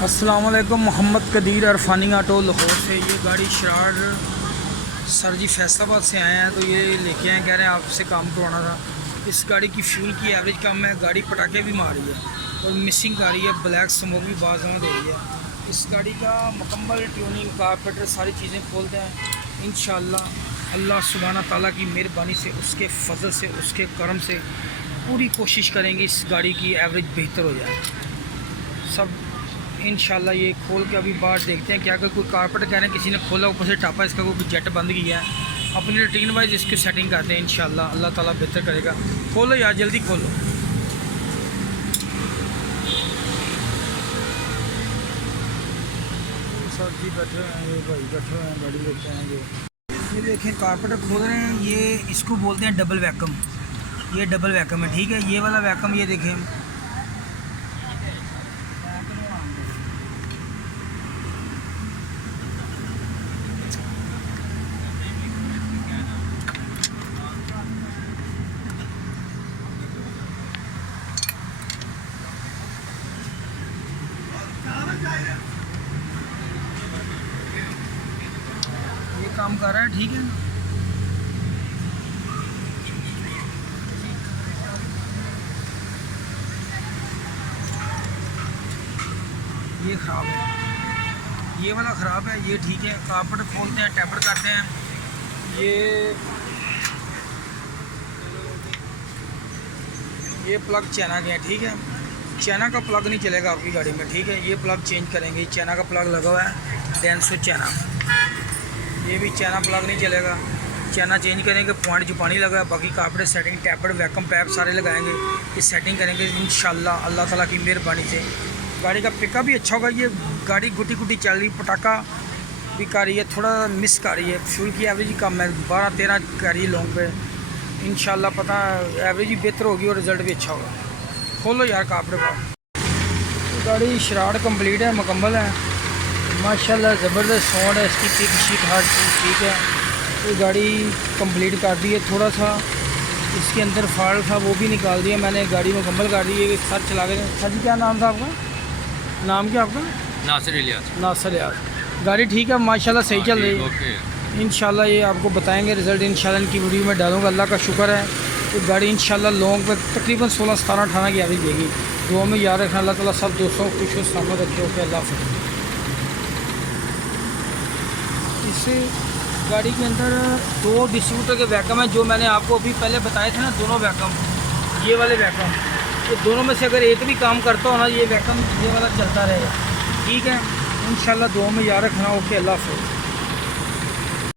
अस्सलाम वालेकुम। मोहम्मद कदीर अरफानी ऑटो लाहौर से। ये गाड़ी शरार सर जी फैसलाबाद से आए हैं, तो ये लेके आए, कह रहे हैं आपसे काम करवाना था। इस गाड़ी की फ्यूल की एवरेज कम है, गाड़ी पटाखे भी मार रही है और मिसिंग आ रही है, ब्लैक स्मोक भी बाज़ में दे रही है। इस गाड़ी का मुकम्मल ट्यूनिंग, कारपेटर, सारी चीज़ें खोलते हैं इंशाअल्लाह। अल्लाह सुब्हाना ताला की मेहरबानी से, उसके फजल से, उसके करम से पूरी कोशिश करेंगे इस गाड़ी की एवरेज बेहतर हो जाए सब इंशाल्लाह। ये खोल के अभी बाहर देखते हैं क्या, अगर कोई कारपेट कह रहे हैं किसी ने खोला, ऊपर से टापा, इसका कोई जेट बंद किया है। अपनी रूटीन वाइज इसकी सेटिंग करते हैं इंशाल्लाह। अल्लाह ताला बेहतर करेगा। खोलो यार, जल्दी खोलो। सर जी बैठे हैं, ये भाई बैठे हुए हैं, गाड़ी लेते हैं। ये देखें कारपेटर खोल रहे हैं। ये इसको बोलते हैं डबल वैक्यूम। ये डबल वैक्यूम है, ठीक है। ये वाला वैक्यूम ये देखें, ये काम कर रहा है, ठीक है। ये ख़राब है, ये वाला ख़राब है, ये ठीक है। कारपेट खोलते हैं, टैपर करते हैं। ये प्लग चाइना के हैं, ठीक है। चाइना का प्लग नहीं चलेगा आपकी गाड़ी में, ठीक है। ये प्लग चेंज करेंगे। चाइना का प्लग लगा हुआ है, डेंसो चाइना। ये भी चाइना प्लग नहीं चलेगा, चाइना चेंज करेंगे। पॉइंट जो पानी लगा है, बाकी कारपेट सेटिंग, टैपर, वैक्यूम पैप सारे लगाएंगे। ये सेटिंग करेंगे इंशाल्लाह अल्लाह ताला की मेहरबानी से। गाड़ी का पिकअप भी अच्छा होगा। ये गाड़ी गुटी गुटी चल रही, पटाखा भी कर रही है, थोड़ा मिस कर रही है। फ्यूल की एवरेज ही कम है, 12-13 कर रही है लॉन्ग पे। इंशाल्लाह पता एवरेज भी बेहतर होगी और रिज़ल्ट भी अच्छा होगा। खोलो यार कारपेट का। गाड़ी शराड़ कंप्लीट है, मुकम्मल है माशाल्लाह। ज़बरदस्त साउंड है इसकी, पिक शीट हर चीज़ ठीक है। तो गाड़ी कंप्लीट कर दी है। थोड़ा सा इसके अंदर फॉल्ट था, वो भी निकाल दिया मैंने, गाड़ी मुकम्मल कर दी है। सर चला के, सर जी क्या नाम था आपका? नाम क्या आपका? नासिर इलियास। नासिर यार। गाड़ी ठीक है माशाल्लाह, सही चल रही है। इंशाल्लाह ये आपको बताएंगे रिज़ल्ट, इंशाल्लाह इनकी वीडियो में डालूंगा। अल्लाह का शुक्र है तो गाड़ी इंशाल्लाह लॉन्ग पर तकरीबन 16, 17, 18 की एवरेज देगी। दुआ में याद रखना। अल्लाह ताला सब दोस्तों को खुश सलामत रखे। ओके, अल्लाह हाफ़िज़। इससे गाड़ी के अंदर 2 डिस्ट्रीब्यूटर के वैक्यूम हैं, जो मैंने आपको अभी पहले बताए थे ना, दोनों वैक्यूम, ये वाले वैक्यूम। तो दोनों में से अगर एक भी काम करता हो ना, ये वैक्यूम ये वाला चलता रहेगा, ठीक है। इंशाल्लाह दुआ में याद रखना। ओके, अल्लाह हाफ़िज़।